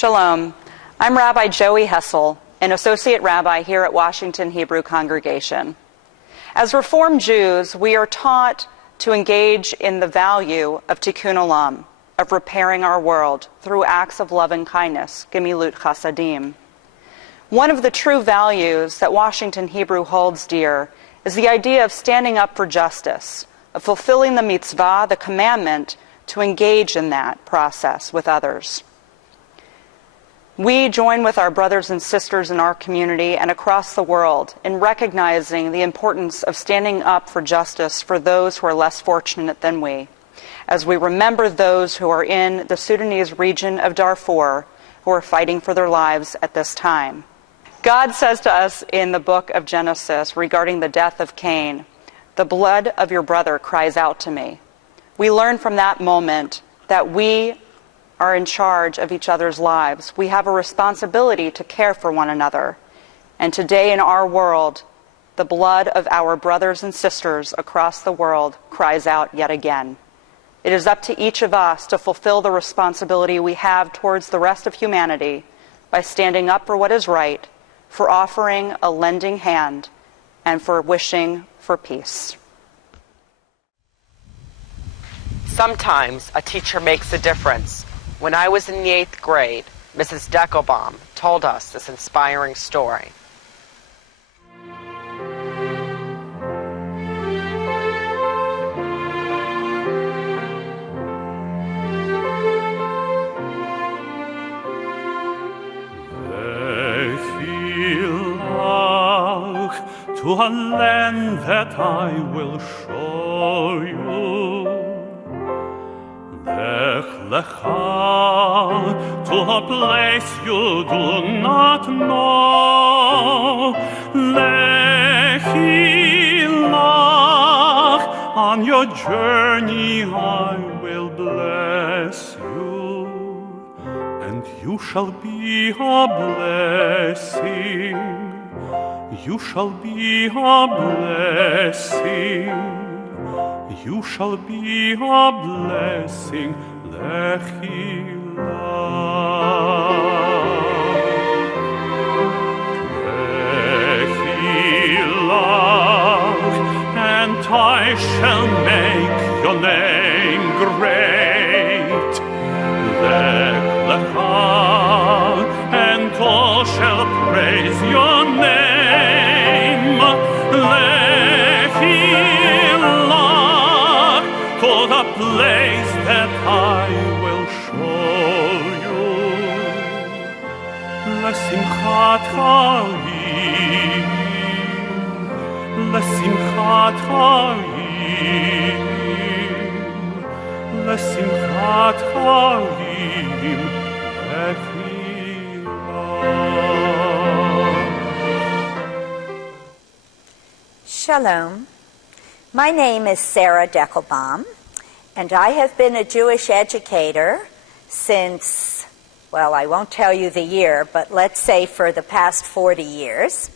Shalom. I'm Rabbi Joey Hessel, an associate rabbi here at Washington Hebrew Congregation. As Reformed Jews, we are taught to engage in the value of tikkun olam, of repairing our world through acts of love and kindness, gemilut chasadim. One of the true values that Washington Hebrew holds dear is the idea of standing up for justice, of fulfilling the mitzvah, the commandment, to engage in that process with others. We join with our brothers and sisters in our community and across the world in recognizing the importance of standing up for justice for those who are less fortunate than we, as we remember those who are in the Sudanese region of Darfur who are fighting for their lives at this time. God says to us in the book of Genesis regarding the death of Cain, "The blood of your brother cries out to me." We learn from that moment that we are in charge of each other's lives. We have a responsibility to care for one another. And today in our world, the blood of our brothers and sisters across the world cries out yet again. It is up to each of us to fulfill the responsibility we have towards the rest of humanity by standing up for what is right, for offering a lending hand, and for wishing for peace. Sometimes a teacher makes a difference. When I was in the 8th grade, Mrs. Deckelbaum told us this inspiring story. To a land that I will show you, Lech Lecha, to a place you do not know. Lechi Lach, on your journey I will bless you, and you shall be a blessing. You shall be a blessing. You shall be a blessing. Lechi Lach, and I shall make your name great. Lech Lecha, and all shall praise your name. To the place that I will show you. L'simchat Chaim, l'simchat Chaim, l'simchat Chaim, Shalom. My name is Sarah Deckelbaum, and I have been a Jewish educator since, well, I won't tell you the year, but let's say for the past 40 years.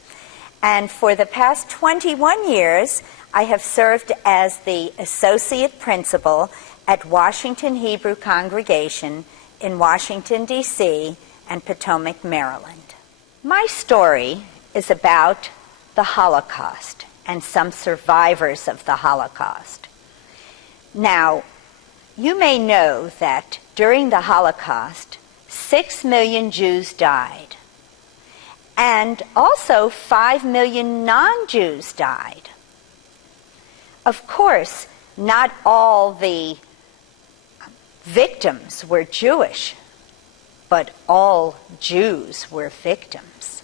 And for the past 21 years, I have served as the associate principal at Washington Hebrew Congregation in Washington, D.C. and Potomac, Maryland. My story is about the Holocaust and some survivors of the Holocaust. Now, you may know that during the Holocaust, 6 million Jews died, and also 5 million non-Jews died. Of course, not all the victims were Jewish, but all Jews were victims.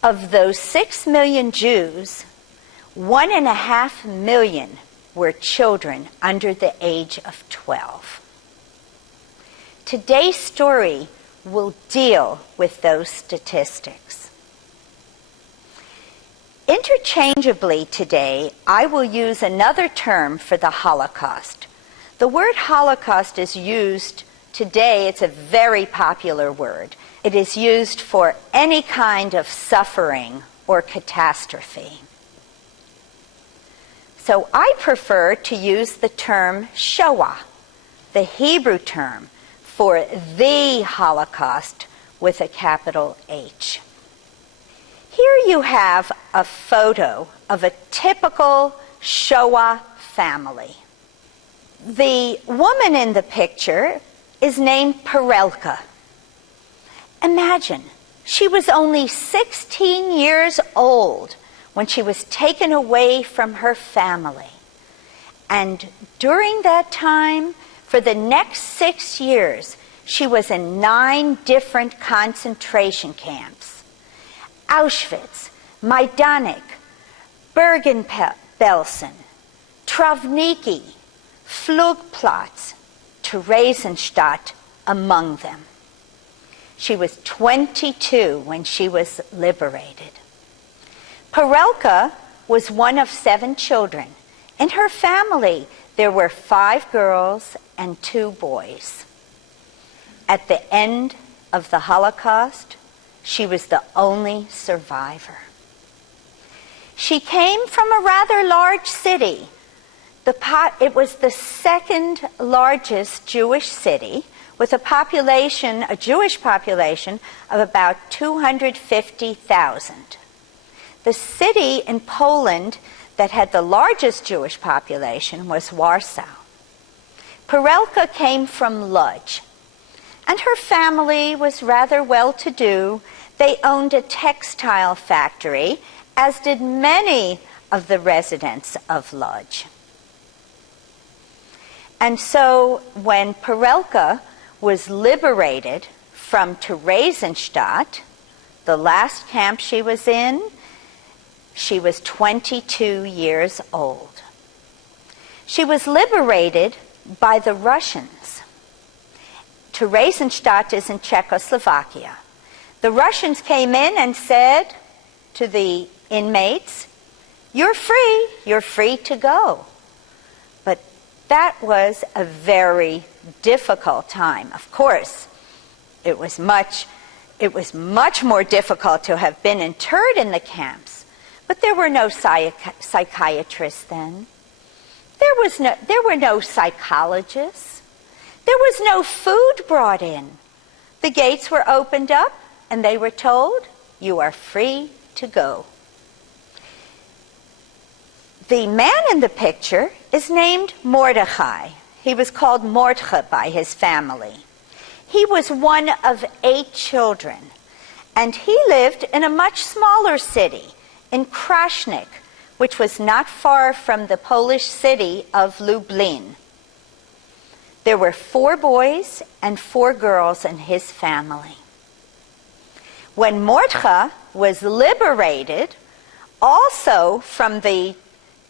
Of those 6 million Jews, 1.5 million were children under the age of 12. Today's story will deal with those statistics. Interchangeably today, I will use another term for the Holocaust. The word Holocaust is used today, it's a very popular word. It is used for any kind of suffering or catastrophe. So I prefer to use the term Shoah, the Hebrew term for the Holocaust with a capital H. Here you have a photo of a typical Shoah family. The woman in the picture is named Perelka. Imagine, she was only 16 years old when she was taken away from her family. And during that time, for the next 6 years, she was in 9 different concentration camps. Auschwitz, Majdanek, Bergen-Belsen, Travniki, Flugplatz, Theresienstadt among them. She was 22 when she was liberated. Perelka was one of 7 children. In her family, there were 5 girls and 2 boys. At the end of the Holocaust, she was the only survivor. She came from a rather large city. It was the second largest Jewish city, with a Jewish population of about 250,000. The city in Poland that had the largest Jewish population was Warsaw. Perelka came from Lodz, and her family was rather well-to-do. They owned a textile factory, as did many of the residents of Lodz. And so when Perelka was liberated from Theresienstadt, the last camp she was in, she was 22 years old. She was liberated by the Russians. Theresienstadt is in Czechoslovakia. The Russians came in and said to the inmates, "You're free to go." But that was a very difficult time. Of course, it was much more difficult to have been interred in the camps, but there were no psychiatrists then. There were no psychologists. There was no food brought in. The gates were opened up, and they were told, "You are free to go." The man in the picture is named Mordechai. He was called Mordcha by his family. He was one of 8 children, and he lived in a much smaller city, in Krasnik, which was not far from the Polish city of Lublin. There were 4 boys and 4 girls in his family. When Mordcha was liberated, also from the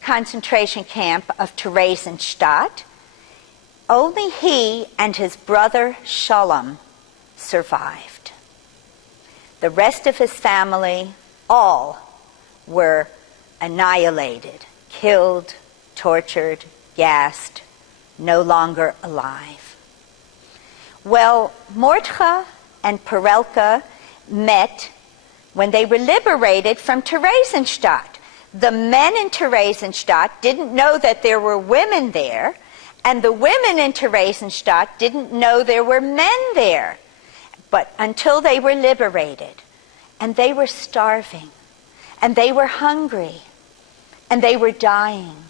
concentration camp of Theresienstadt, only he and his brother Shalom survived. The rest of his family, all were annihilated, killed, tortured, gassed, no longer alive. Well, Mordcha and Perelka met when they were liberated from Theresienstadt. The men in Theresienstadt didn't know that there were women there, and the women in Theresienstadt didn't know there were men there. But until they were liberated, and they were starving, and they were hungry, and they were dying,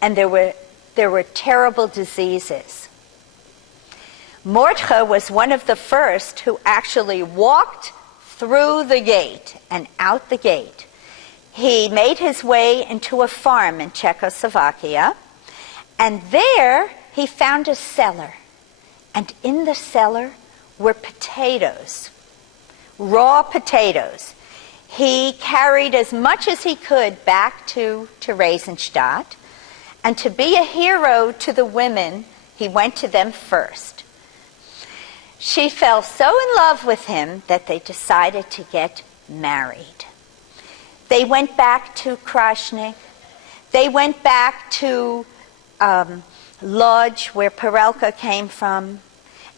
and there were terrible diseases. Mordcha was one of the first who actually walked through the gate and out the gate. He made his way into a farm in Czechoslovakia, and there he found a cellar. And in the cellar were potatoes, raw potatoes. He carried as much as he could back to Theresienstadt, and to be a hero to the women, he went to them first. She fell so in love with him that they decided to get married. They went back to Krasnik. They went back to Lodz, where Perelka came from,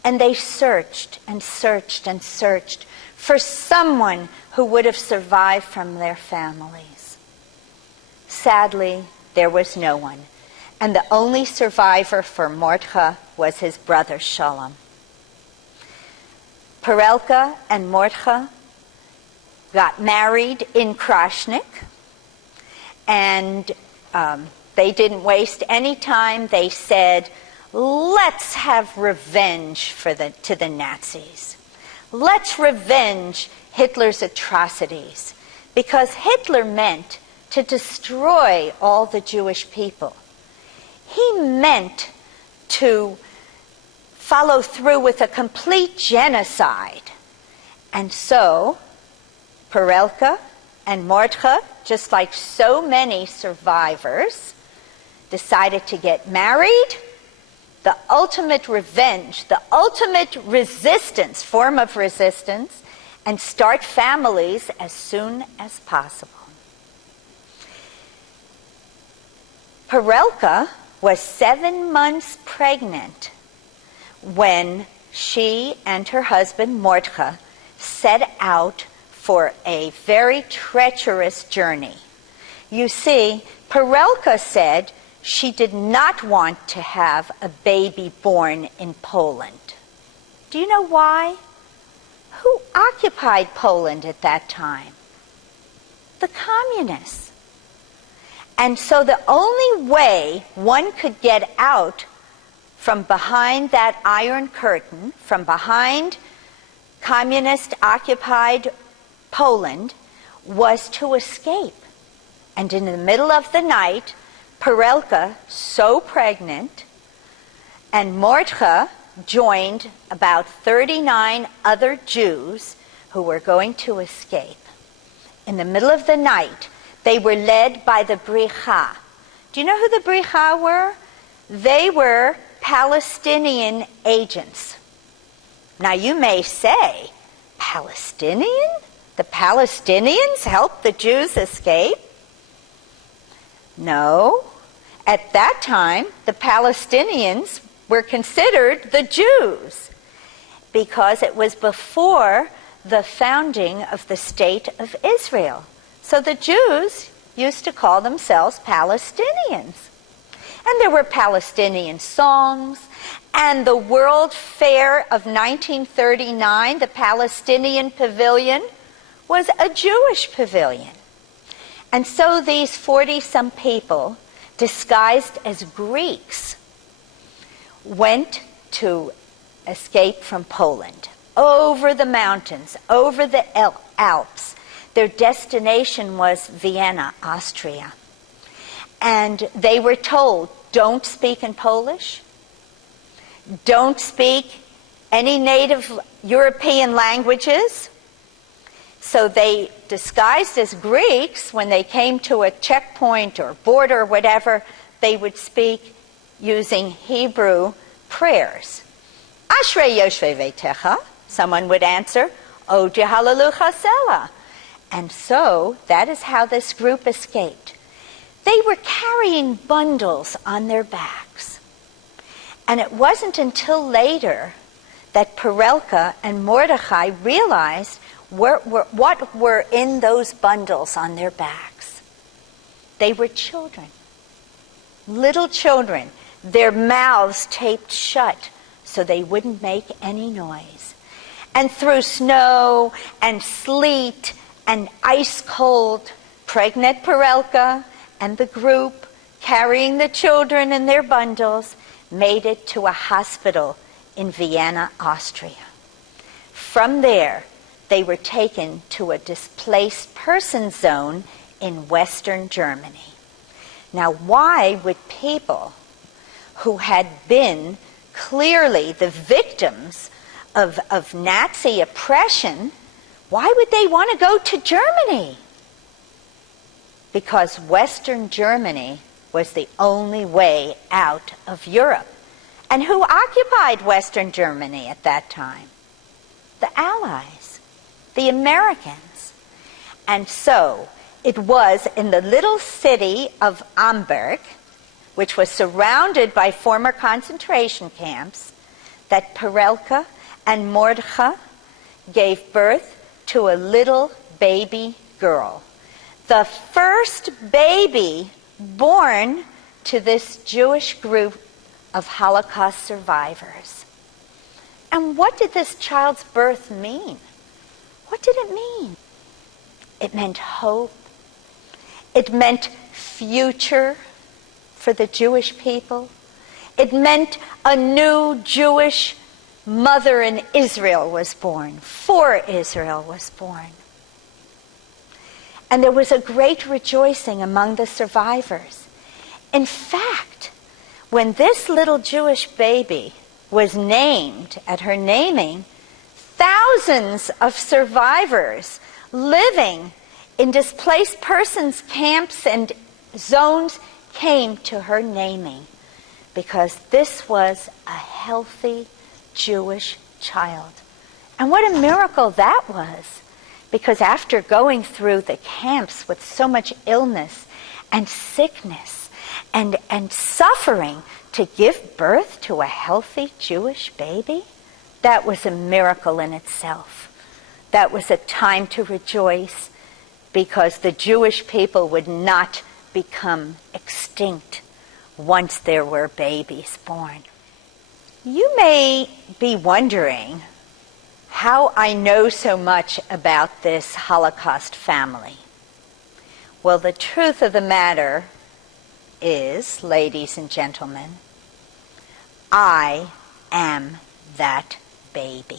and they searched and searched and searched for someone who would have survived from their families. Sadly, there was no one, and the only survivor for Mordcha was his brother Shalom. Perelka and Mordcha got married in Krashnik, and they didn't waste any time. They said, let's have revenge to the Nazis. Let's revenge Hitler's atrocities, because Hitler meant to destroy all the Jewish people. He meant to follow through with a complete genocide. And so, Perelka and Mordcha, just like so many survivors, decided to get married. The ultimate revenge, the ultimate resistance, form of resistance, and start families as soon as possible. Perelka was 7 months pregnant when she and her husband Mordcha set out for a very treacherous journey. You see, Perelka said she did not want to have a baby born in Poland. Do you know why? Who occupied Poland at that time? The communists. And so the only way one could get out from behind that iron curtain, from behind communist-occupied Poland, was to escape. And in the middle of the night, Perelka, so pregnant, and Mordcha joined about 39 other Jews who were going to escape. In the middle of the night, they were led by the Bricha. Do you know who the Bricha were? They were Palestinian agents. Now you may say, Palestinian? The Palestinians helped the Jews escape? No. At that time, the Palestinians were considered the Jews because it was before the founding of the State of Israel. So the Jews used to call themselves Palestinians. And there were Palestinian songs, and the World Fair of 1939, the Palestinian Pavilion, was a Jewish pavilion. And so these 40-some people, disguised as Greeks, went to escape from Poland, over the mountains, over the Alps. Their destination was Vienna, Austria. And they were told, don't speak in Polish, don't speak any native European languages. So they, disguised as Greeks, when they came to a checkpoint or border or whatever, they would speak using Hebrew prayers. Ashrei Yoshvei Veitecha, someone would answer, Ode Hallelujah Selah. And so that is how this group escaped. They were carrying bundles on their backs. And it wasn't until later that Perelka and Mordechai realized what were in those bundles on their backs. They were children, little children, their mouths taped shut so they wouldn't make any noise. And through snow and sleet and ice cold, pregnant Perelka and the group carrying the children in their bundles made it to a hospital in Vienna, Austria. From there, they were taken to a displaced person zone in Western Germany. Now, why would people who had been clearly the victims of Nazi oppression, why would they want to go to Germany? Because Western Germany was the only way out of Europe. And who occupied Western Germany at that time? The Allies, the Americans. And so it was in the little city of Amberg, which was surrounded by former concentration camps, that Perelka and Mordechai gave birth to a little baby girl. The first baby born to this Jewish group of Holocaust survivors. And what did this child's birth mean? What did it mean? It meant hope. It meant future for the Jewish people. It meant a new Jewish mother in Israel was born, for Israel was born. And there was a great rejoicing among the survivors. In fact, when this little Jewish baby was named at her naming, thousands of survivors living in displaced persons camps and zones came to her naming because this was a healthy Jewish child. And what a miracle that was, because after going through the camps with so much illness and sickness and suffering, to give birth to a healthy Jewish baby, that was a miracle in itself. That was a time to rejoice because the Jewish people would not become extinct once there were babies born. You may be wondering how I know so much about this Holocaust family. Well, the truth of the matter is, ladies and gentlemen, I am that baby.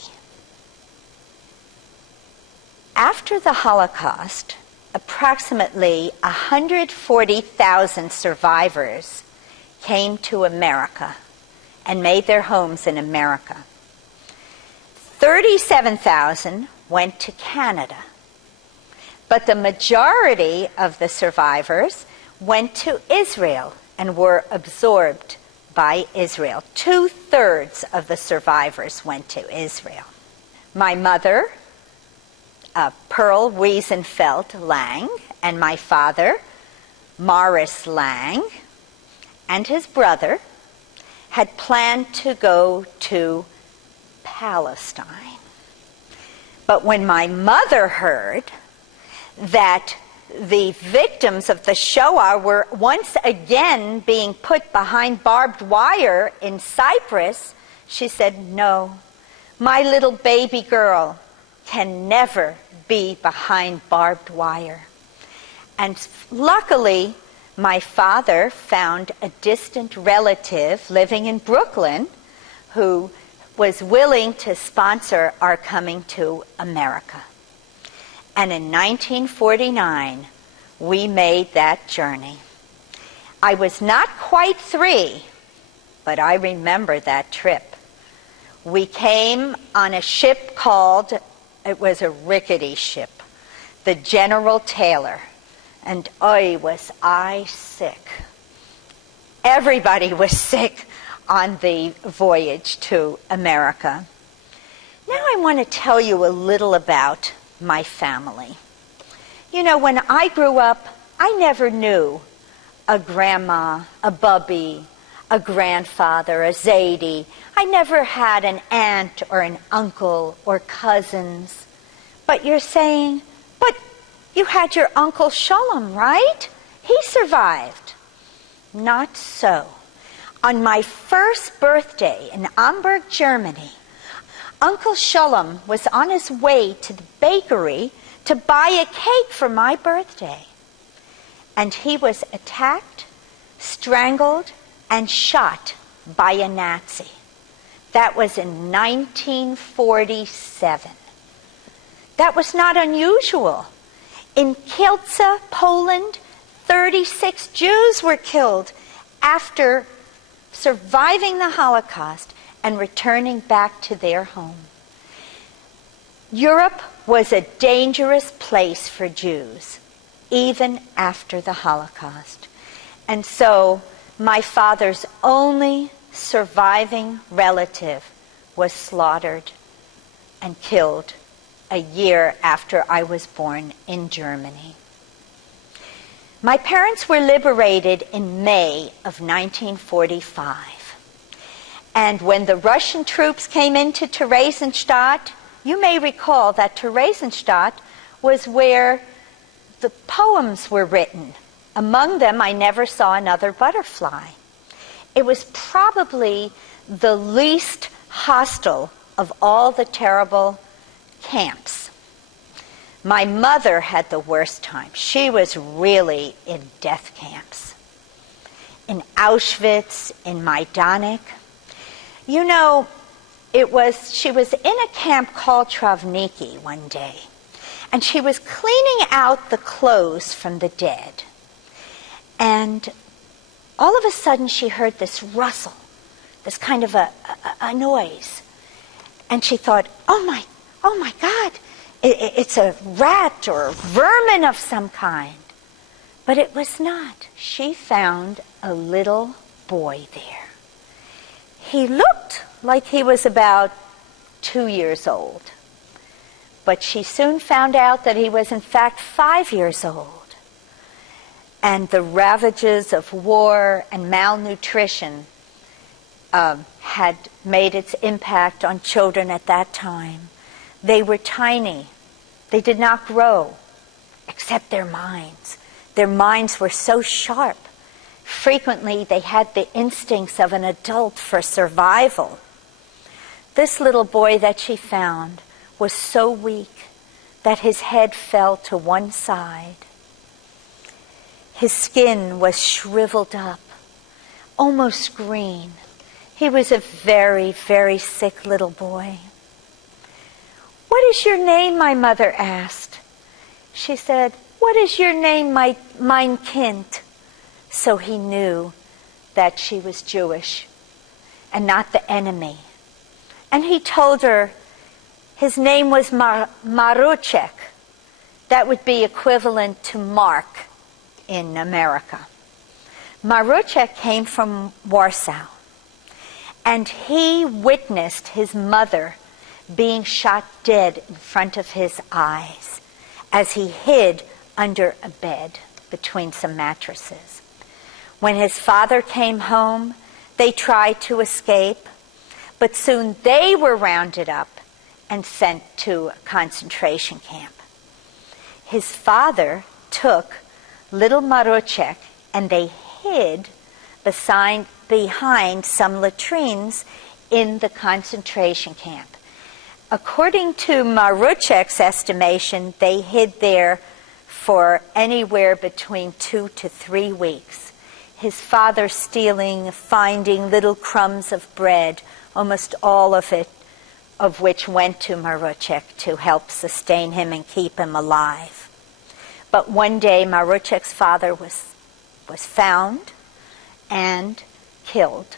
After the Holocaust, approximately 140,000 survivors came to America and made their homes in America. 37,000 went to Canada. But the majority of the survivors went to Israel and were absorbed by Israel. 2/3 of the survivors went to Israel. My mother, Pearl Wiesenfeld Lang, and my father, Morris Lang, and his brother had planned to go to Palestine. But when my mother heard that the victims of the Shoah were once again being put behind barbed wire in Cyprus, she said, "No, my little baby girl can never be behind barbed wire." And luckily, my father found a distant relative living in Brooklyn who was willing to sponsor our coming to America. And in 1949, we made that journey. I was not quite 3, but I remember that trip. We came on a ship called, it was a rickety ship, the General Taylor. And was I sick. Everybody was sick on the voyage to America. Now I want to tell you a little about my family. You know, when I grew up, I never knew a grandma, a bubby, a grandfather, a Zadie. I never had an aunt or an uncle or cousins. But you're saying, but you had your Uncle Sholem, right? He survived. Not so. On my first birthday in Hamburg, Germany, Uncle Sholem was on his way to the bakery to buy a cake for my birthday. And he was attacked, strangled, and shot by a Nazi. That was in 1947. That was not unusual. In Kielce, Poland, 36 Jews were killed after surviving the Holocaust and returning back to their home. Europe was a dangerous place for Jews, even after the Holocaust. And so my father's only surviving relative was slaughtered and killed a year after I was born in Germany. My parents were liberated in May of 1945. And when the Russian troops came into Theresienstadt, you may recall that Theresienstadt was where the poems were written. Among them, I Never Saw Another Butterfly. It was probably the least hostile of all the terrible camps. My mother had the worst time. She was really in death camps. In Auschwitz, in Majdanek. You know, she was in a camp called Travniki one day, and she was cleaning out the clothes from the dead. And all of a sudden she heard this rustle, this kind of a noise. And she thought, oh my God, it's a rat or a vermin of some kind. But it was not. She found a little boy there. He looked like he was about 2 years old. But she soon found out that he was in fact 5 years old. And the ravages of war and malnutrition had made its impact on children at that time. They were tiny. They did not grow, except their minds. Their minds were so sharp. Frequently, they had the instincts of an adult for survival. This little boy that she found was so weak that his head fell to one side. His skin was shriveled up, almost green. He was a very, very sick little boy. "What is your name?" my mother asked. She said, "What is your name, mein Kind?" So he knew that she was Jewish and not the enemy. And he told her his name was Maruchek. That would be equivalent to Mark in America. Maruchek came from Warsaw, and he witnessed his mother being shot dead in front of his eyes as he hid under a bed between some mattresses. When his father came home, they tried to escape, but soon they were rounded up and sent to a concentration camp. His father took little Maruchek and they hid behind some latrines in the concentration camp. According to Maruchek's estimation, they hid there for anywhere between 2 to 3 weeks. His father stealing, finding little crumbs of bread, almost all of it, of which went to Maruchek to help sustain him and keep him alive. But one day Maruchek's father was found and killed.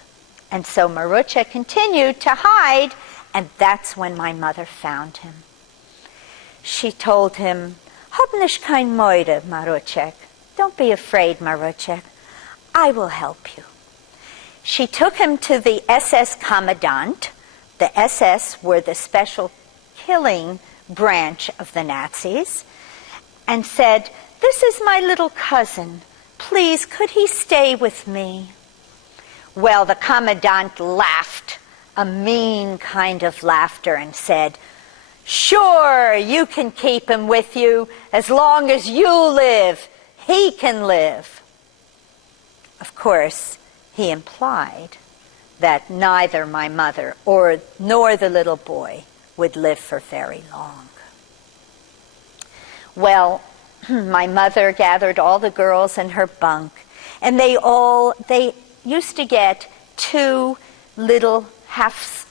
And so Maruchek continued to hide, and that's when my mother found him. She told him, "Hab nicht kein Moide, Maruchek. Don't be afraid, Maruchek. I will help you." She took him to the SS Commandant. The SS were the special killing branch of the Nazis, and said, "This is my little cousin. Please, could he stay with me?" Well, the Commandant laughed, a mean kind of laughter, and said, "Sure, you can keep him with you as long as you live. He can live." Of course, he implied that neither my mother nor the little boy would live for very long. Well, my mother gathered all the girls in her bunk, and they used to get 2 little half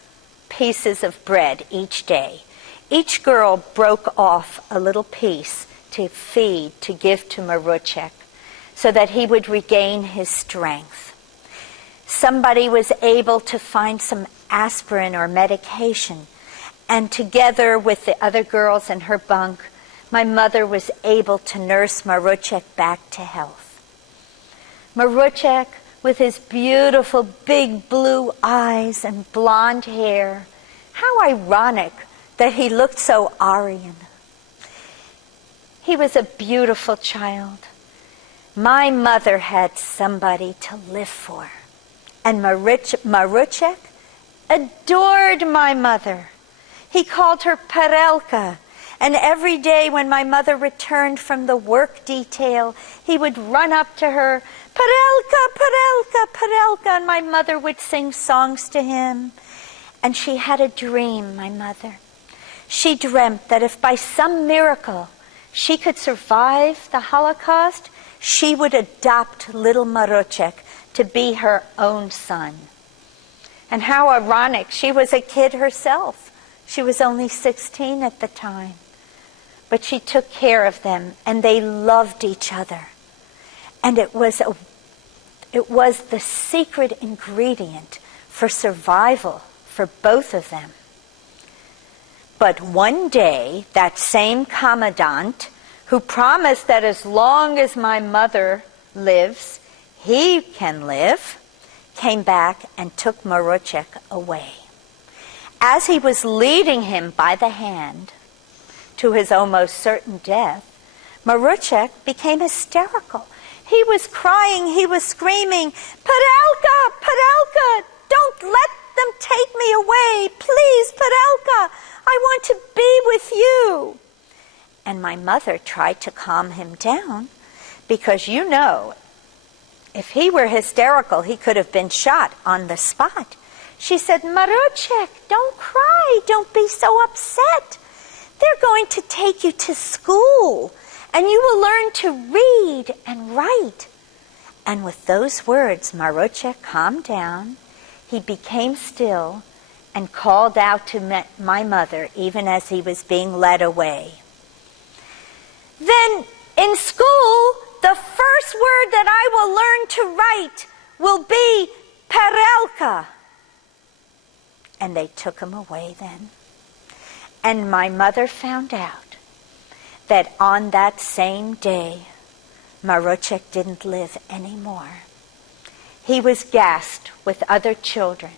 pieces of bread each day. Each girl broke off a little piece to feed, to give to Maruchek, so that he would regain his strength. Somebody was able to find some aspirin or medication, and together with the other girls in her bunk, my mother was able to nurse Maruchek back to health. Maruchek, with his beautiful big blue eyes and blonde hair, how ironic that he looked so Aryan. He was a beautiful child. My mother had somebody to live for. And Maruchek adored my mother. He called her Perelka. And every day when my mother returned from the work detail, he would run up to her, "Perelka, Perelka, Perelka," and my mother would sing songs to him. And she had a dream, my mother. She dreamt that if by some miracle she could survive the Holocaust, she would adopt little Maruchek to be her own son. And how ironic, she was a kid herself. She was only 16 at the time. But she took care of them, and they loved each other. And it was the secret ingredient for survival for both of them. But one day, that same commandant, who promised that as long as my mother lives, he can live, came back and took Maruchek away. As he was leading him by the hand to his almost certain death, Maruchek became hysterical. He was crying, he was screaming, "Padelka, Padelka, don't let them take me away. Please, Padelka, I want to be with you." And my mother tried to calm him down because, you know, if he were hysterical, he could have been shot on the spot. She said, "Maruchek, don't cry. Don't be so upset. They're going to take you to school, and you will learn to read and write." And with those words, Maruchek calmed down. He became still and called out to my mother even as he was being led away. Then in school, the first word that I will learn to write will be Perelka. And they took him away then. And my mother found out that on that same day, Maruchek didn't live anymore. He was gassed with other children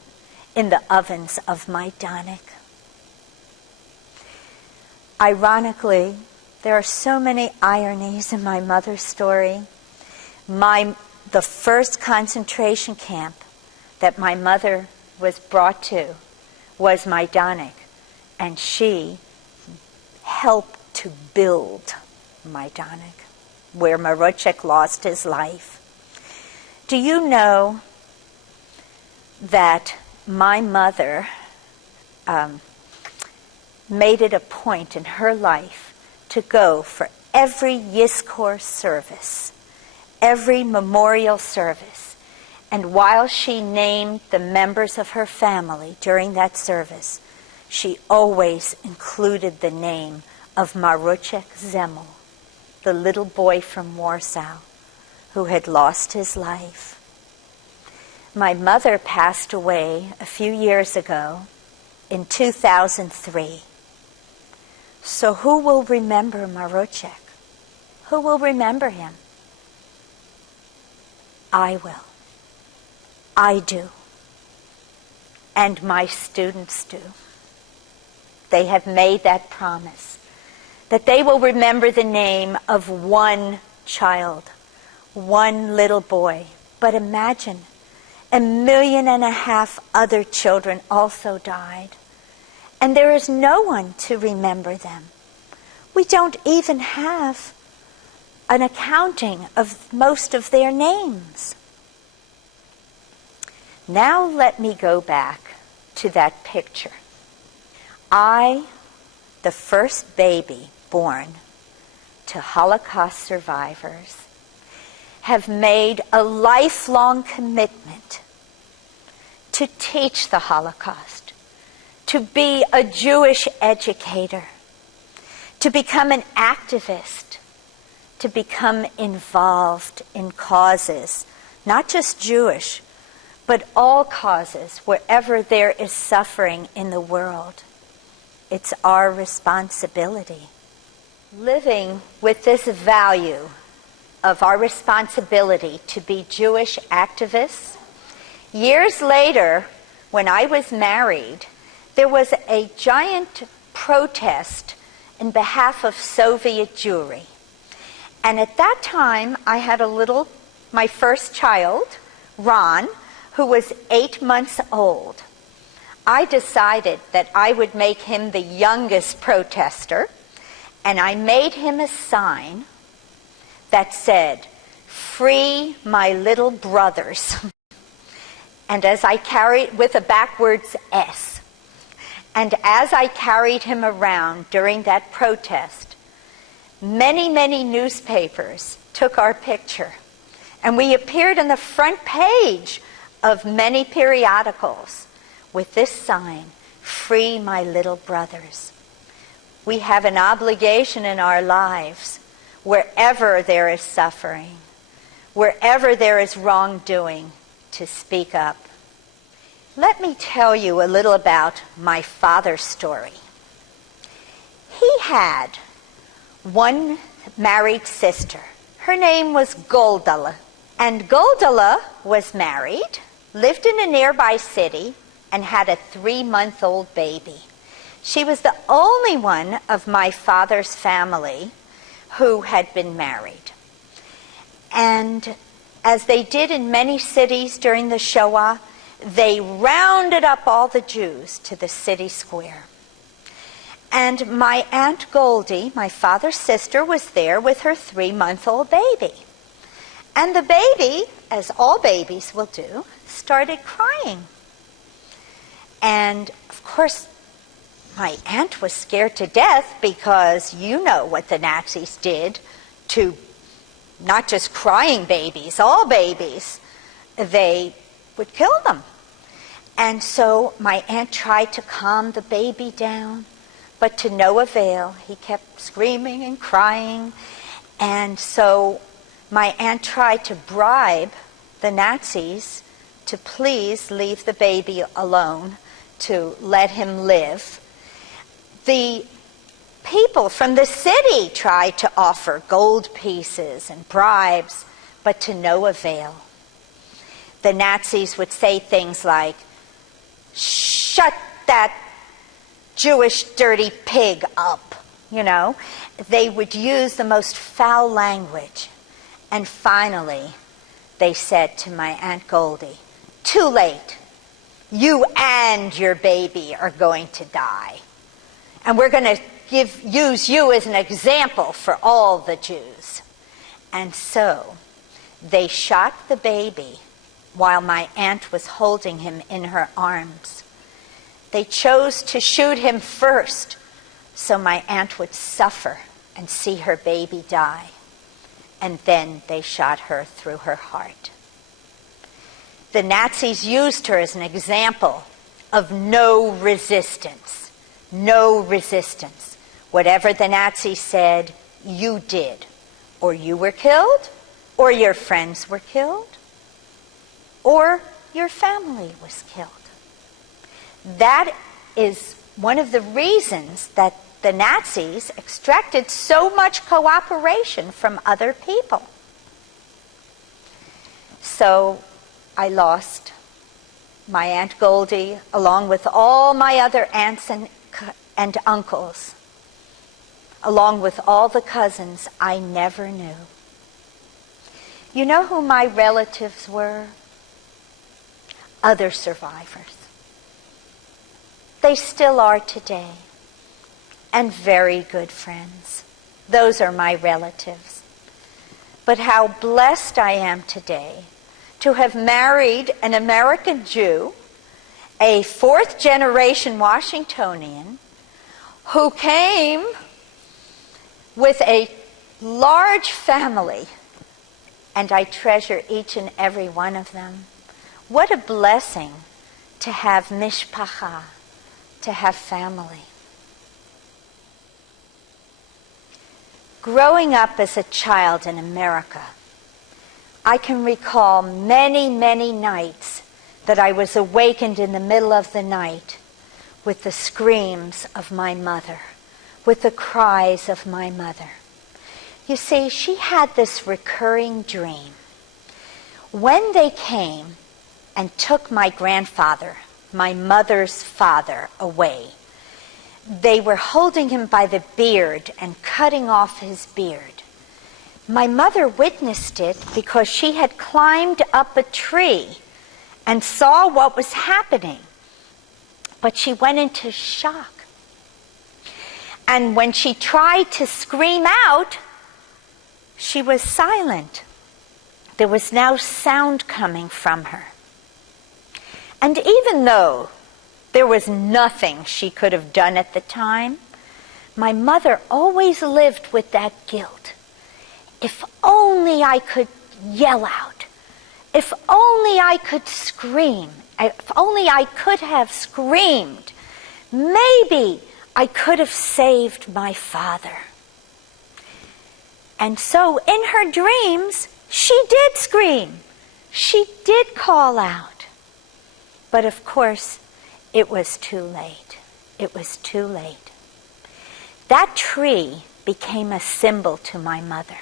in the ovens of Majdanek. Ironically, there are so many ironies in my mother's story. The first concentration camp that my mother was brought to was Majdanek, and she helped to build Majdanek, where Maruchek lost his life. Do you know that my mother made it a point in her life to go for every Yizkor service, every memorial service, and while she named the members of her family during that service, she always included the name of Maruchek Zemel, the little boy from Warsaw who had lost his life. My mother passed away a few years ago in 2003. So who will remember Maruchek? Who will remember him? I will. I do. And my students do. They have made that promise that they will remember the name of one child, one little boy. But imagine, 1.5 million other children also died. And there is no one to remember them. We don't even have an accounting of most of their names. Now let me go back to that picture. I, the first baby born to Holocaust survivors, have made a lifelong commitment to teach the Holocaust, to be a Jewish educator, to become an activist, to become involved in causes, not just Jewish, but all causes wherever there is suffering in the world. It's our responsibility. Living with this value of our responsibility to be Jewish activists, years later, when I was married, there was a giant protest in behalf of Soviet Jewry. And at that time, I had my first child, Ron, who was 8 months old. I decided that I would make him the youngest protester, and I made him a sign that said, "Free my little brothers." And as I carried with a backwards S, And as I carried him around during that protest, many, many newspapers took our picture. And we appeared on the front page of many periodicals with this sign, "Free my little brothers." We have an obligation in our lives, wherever there is suffering, wherever there is wrongdoing, to speak up. Let me tell you a little about my father's story. He had one married sister. Her name was Goldala. And Goldala was married, lived in a nearby city, and had a 3-month-old baby. She was the only one of my father's family who had been married. And as they did in many cities during the Shoah, they rounded up all the Jews to the city square. And my Aunt Goldie, my father's sister, was there with her 3-month-old baby. And the baby, as all babies will do, started crying. And, of course, my aunt was scared to death because you know what the Nazis did to not just crying babies, all babies. They would kill them. And so my aunt tried to calm the baby down, but to no avail. He kept screaming and crying. And so my aunt tried to bribe the Nazis to please leave the baby alone, to let him live. The people from the city tried to offer gold pieces and bribes, but to no avail. The Nazis would say things like, "Shut that Jewish dirty pig up," you know. They would use the most foul language. And finally, they said to my Aunt Goldie, "Too late. You and your baby are going to die. And we're going to use you as an example for all the Jews." And so they shot the baby while my aunt was holding him in her arms. They chose to shoot him first so my aunt would suffer and see her baby die. And then they shot her through her heart. The Nazis used her as an example of no resistance. No resistance. Whatever the Nazis said, you did. Or you were killed, or your friends were killed, or your family was killed. That is one of the reasons that the Nazis extracted so much cooperation from other people. So I lost my Aunt Goldie along with all my other aunts and uncles, along with all the cousins I never knew. You know who my relatives were? Other survivors. They still are today, and very good friends. Those are my relatives. But how blessed I am today to have married an American Jew, a 4th-generation Washingtonian, who came with a large family, and I treasure each and every one of them. What a blessing to have mishpacha, to have family. Growing up as a child in America, I can recall many, many nights that I was awakened in the middle of the night with the screams of my mother, with the cries of my mother. You see, she had this recurring dream. When they came and took my grandfather, my mother's father, away, they were holding him by the beard and cutting off his beard. My mother witnessed it because she had climbed up a tree and saw what was happening. But she went into shock. And when she tried to scream out, she was silent. There was no sound coming from her. And even though There was nothing she could have done at the time. My mother always lived with that guilt. If only I could yell out. If only I could scream. If only I could have screamed. Maybe I could have saved my father. And so in her dreams, she did scream. She did call out. But of course, it was too late. It was too late. That tree became a symbol to my mother.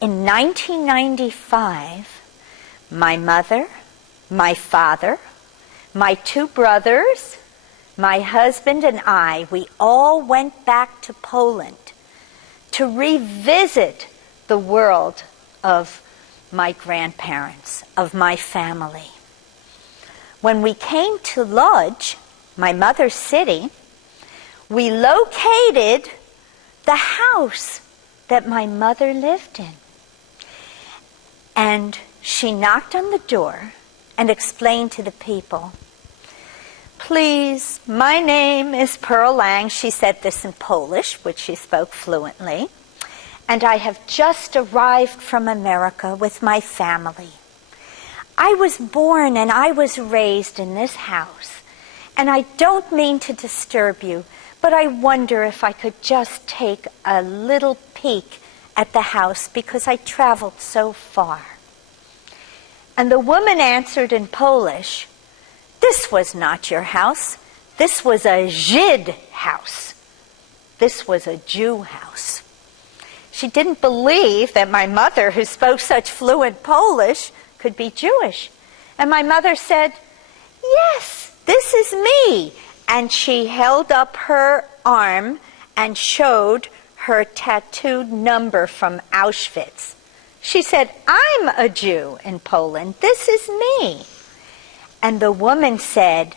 In 1995, my mother, my father, my two brothers, my husband and I, we all went back to Poland to revisit the world of my grandparents, of my family. When we came to Lodz, my mother's city, we located the house that my mother lived in. And she knocked on the door and explained to the people, "Please, my name is Pearl Lang." She said this in Polish, which she spoke fluently. "And I have just arrived from America with my family. I was born and I was raised in this house. And I don't mean to disturb you, but I wonder if I could just take a little peek at the house because I traveled so far." And the woman answered in Polish, "This was not your house. This was a Żyd house. This was a Jew house." She didn't believe that my mother, who spoke such fluent Polish, could be Jewish. And my mother said, "Yes, this is me." And she held up her arm and showed her tattooed number from Auschwitz. She said, "I'm a Jew in Poland. This is me." And the woman said,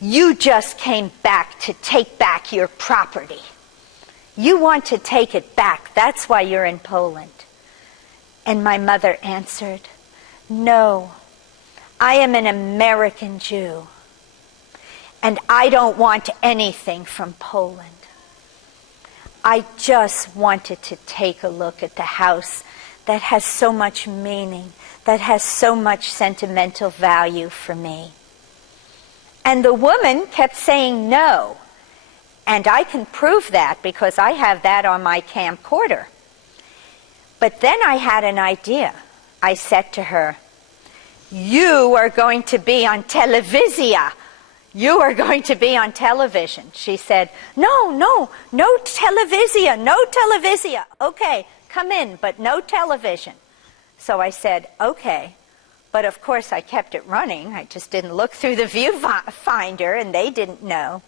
"You just came back to take back your property. You want to take it back. That's why you're in Poland." And my mother answered, "No, I am an American Jew, and I don't want anything from Poland. I just wanted to take a look at the house that has so much meaning, that has so much sentimental value for me." And the woman kept saying no. And I can prove that because I have that on my camcorder. But then I had an idea. I said to her, "You are going to be on televizia. You are going to be on television." She said, no televizia, no televizia. "Okay, come in, but no television." So I said, "Okay." But of course I kept it running. I just didn't look through the viewfinder, and they didn't know.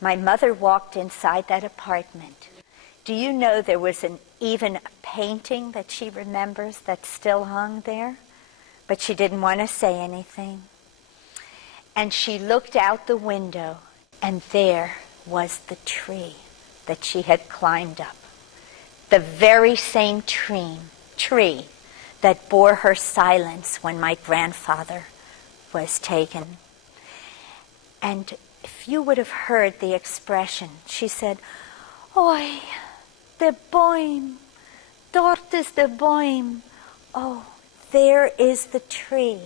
My mother walked inside that apartment. Do you know there was even a painting that she remembers that still hung there? But she didn't want to say anything. And she looked out the window, and there was the tree that she had climbed up. The very same tree that bore her silence when my grandfather was taken. And if you would have heard the expression, she said, "Oi, the boim, dort is the boim." Oh, there is the tree.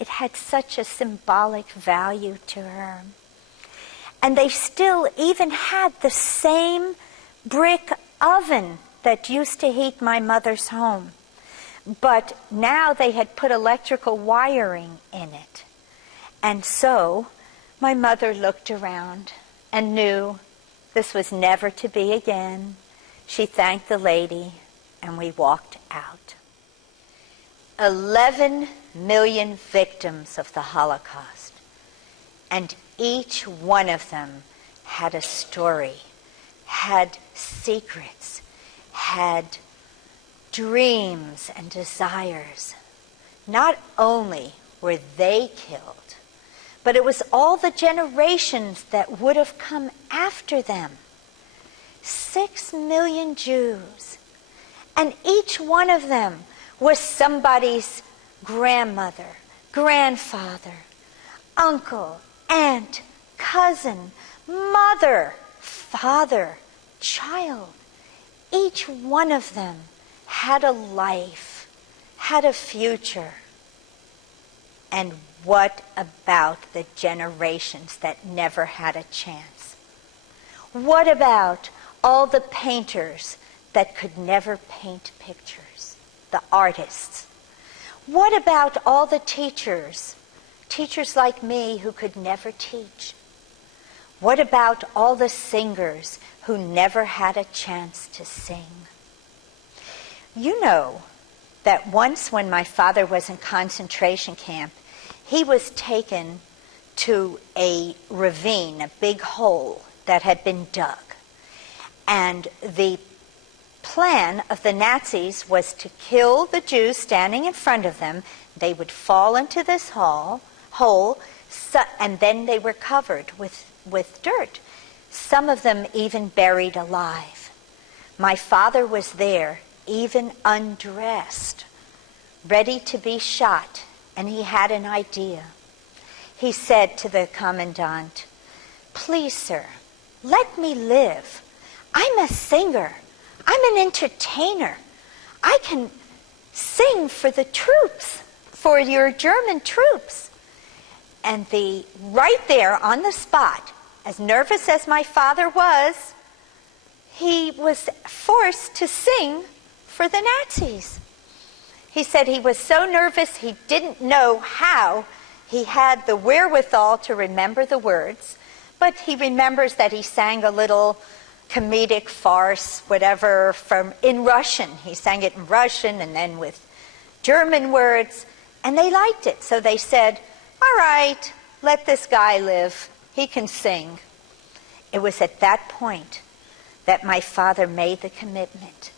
It had such a symbolic value to her. And they still even had the same brick oven that used to heat my mother's home. But now they had put electrical wiring in it. And so my mother looked around and knew this was never to be again. She thanked the lady, and we walked out. 11 million victims of the Holocaust, and each one of them had a story, had secrets, had dreams and desires. Not only were they killed, but it was all the generations that would have come after them. 6 million Jews, and each one of them was somebody's grandmother, grandfather, uncle, aunt, cousin, mother, father, child. Each one of them had a life, had a future. And what about the generations that never had a chance? What about all the painters that could never paint pictures, the artists? What about all the teachers like me who could never teach? What about all the singers who never had a chance to sing? You know that once when my father was in concentration camp, he was taken to a ravine, a big hole that had been dug. And the plan of the Nazis was to kill the Jews standing in front of them. They would fall into this hole, and then they were covered with dirt. Some of them even buried alive. My father was there, even undressed, ready to be shot, and he had an idea. He said to the commandant, "Please, sir, let me live. I'm a singer. I'm an entertainer. I can sing for the troops, for your German troops." And right there on the spot, as nervous as my father was, he was forced to sing for the Nazis. He said he was so nervous he didn't know how he had the wherewithal to remember the words, but he remembers that he sang a little comedic farce, whatever, in Russian. He sang it in Russian and then with German words, and they liked it. So they said, "All right, let this guy live. He can sing." It was at that point that my father made the commitment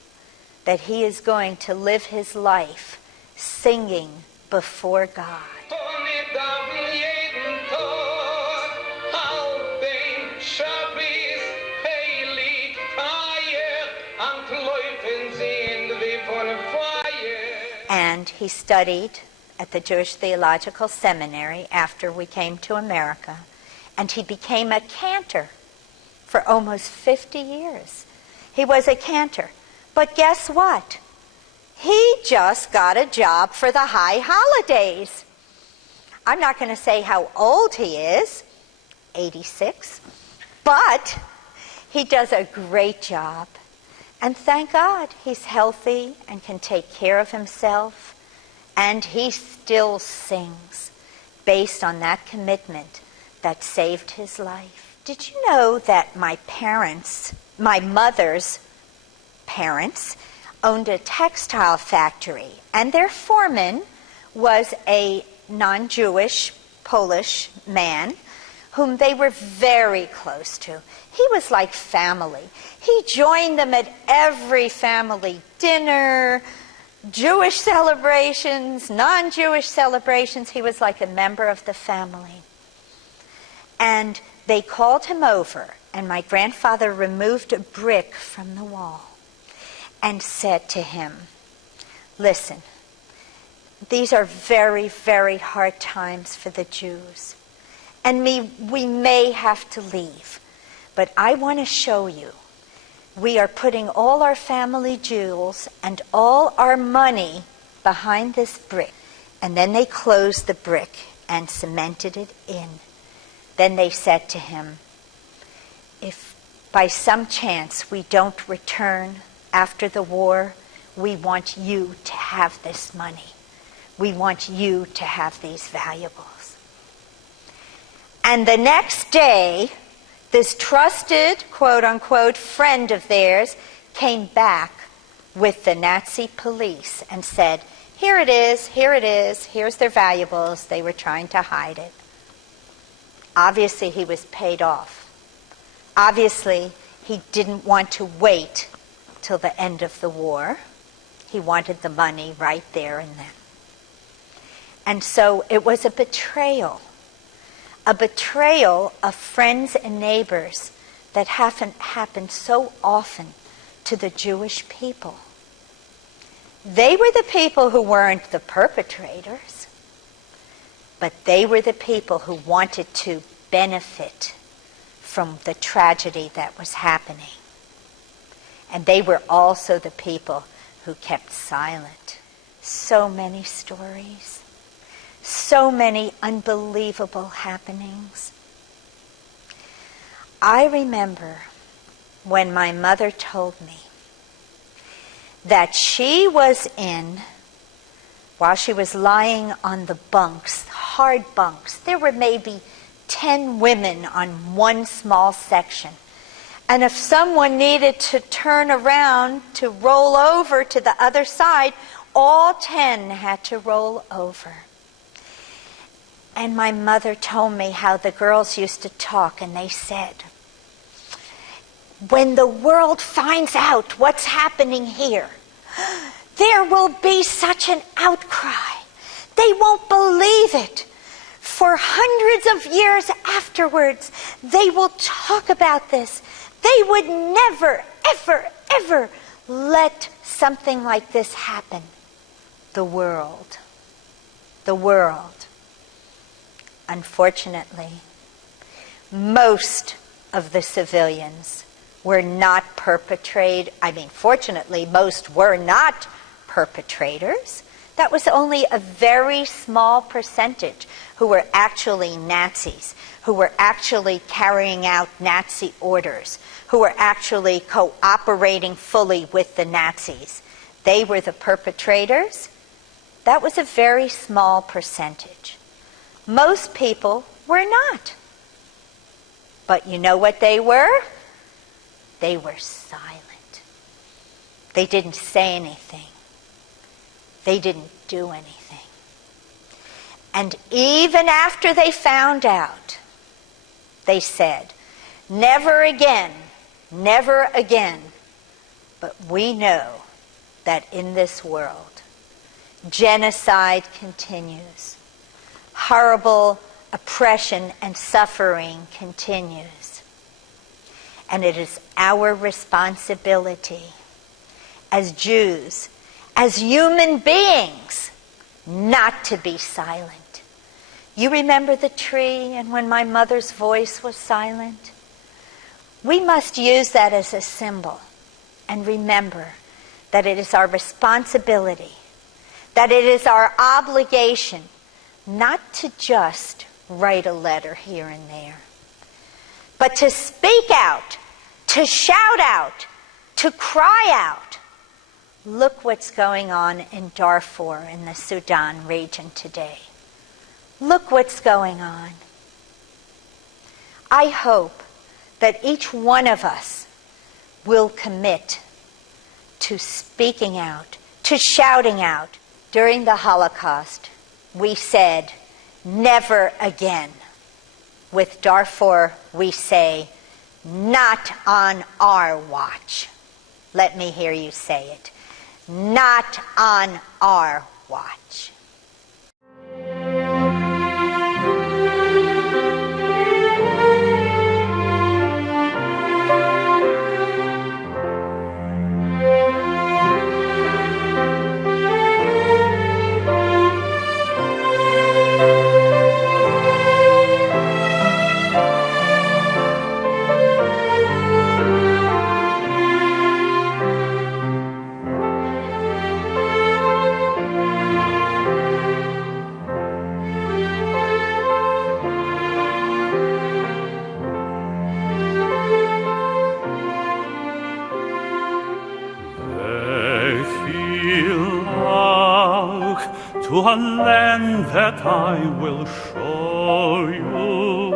that he is going to live his life singing before God. And he studied at the Jewish Theological Seminary after we came to America, and he became a cantor for almost 50 years. He was a cantor. But guess what? He just got a job for the high holidays. I'm not going to say how old he is, 86, but he does a great job. And thank God he's healthy and can take care of himself. And he still sings based on that commitment that saved his life. Did you know that my mother's parents, owned a textile factory, and their foreman was a non-Jewish Polish man whom they were very close to. He was like family. He joined them at every family dinner, Jewish celebrations, non-Jewish celebrations. He was like a member of the family. And they called him over, and my grandfather removed a brick from the wall and said to him, "Listen, these are very, very hard times for the Jews, and we may have to leave, but I want to show you we are putting all our family jewels and all our money behind this brick." And then they closed the brick and cemented it in. Then they said to him, "If by some chance we don't return after the war, we want you to have this money. We want you to have these valuables." And the next day, this trusted, quote-unquote, friend of theirs came back with the Nazi police and said, here it is, here's their valuables. They were trying to hide it. Obviously, he was paid off. Obviously, he didn't want to wait till the end of the war. He wanted the money right there and then. And so it was a betrayal of friends and neighbors that haven't happened so often to the Jewish people. They were the people who weren't the perpetrators, but they were the people who wanted to benefit from the tragedy that was happening. And they were also the people who kept silent. So many stories, so many unbelievable happenings. I remember when my mother told me that she was while she was lying on the bunks, hard bunks, there were maybe 10 women on one small section. And if someone needed to turn around to roll over to the other side, all 10 had to roll over. And my mother told me how the girls used to talk, and they said, when the world finds out what's happening here, there will be such an outcry. They won't believe it. For hundreds of years afterwards, they will talk about this. They would never, ever, ever let something like this happen. The world. The world. Unfortunately, most of the civilians were not fortunately, most were not perpetrators. That was only a very small percentage who were actually Nazis, who were actually carrying out Nazi orders, who were actually cooperating fully with the Nazis. They were the perpetrators. That was a very small percentage. Most people were not. But you know what they were? They were silent. They didn't say anything. They didn't do anything. And even after they found out, they said, never again, never again. But we know that in this world, genocide continues. Horrible oppression and suffering continues. And it is our responsibility as Jews, as human beings, not to be silent. You remember the tree and when my mother's voice was silent? We must use that as a symbol and remember that it is our responsibility, that it is our obligation not to just write a letter here and there, but to speak out, to shout out, to cry out. Look what's going on in Darfur in the Sudan region today. Look what's going on. I hope that each one of us will commit to speaking out, to shouting out. During the Holocaust, we said, never again. With Darfur, we say, not on our watch. Let me hear you say it. Not on our watch. To a land that I will show you,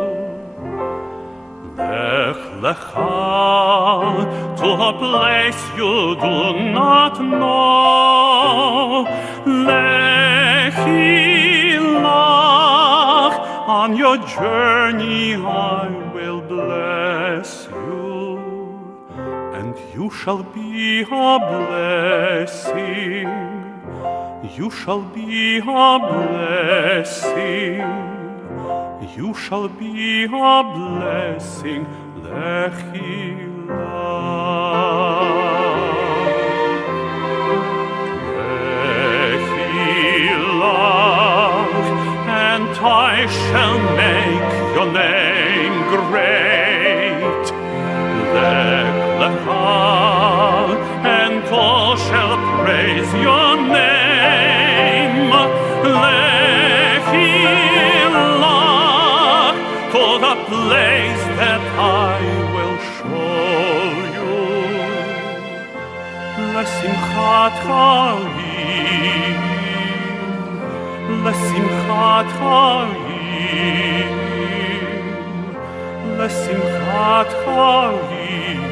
Lech Lecha, to a place you do not know. Lechi Lach, on your journey I will bless you, and you shall be a blessing. You shall be a blessing. You shall be a blessing. Lechi Lach, and I shall make your name great. Lech Lecha, and all shall praise your name. Lechi Lach, for the place that I will show you. L'simchat Chaim, l'simchat Chaim, l'simchat Chaim,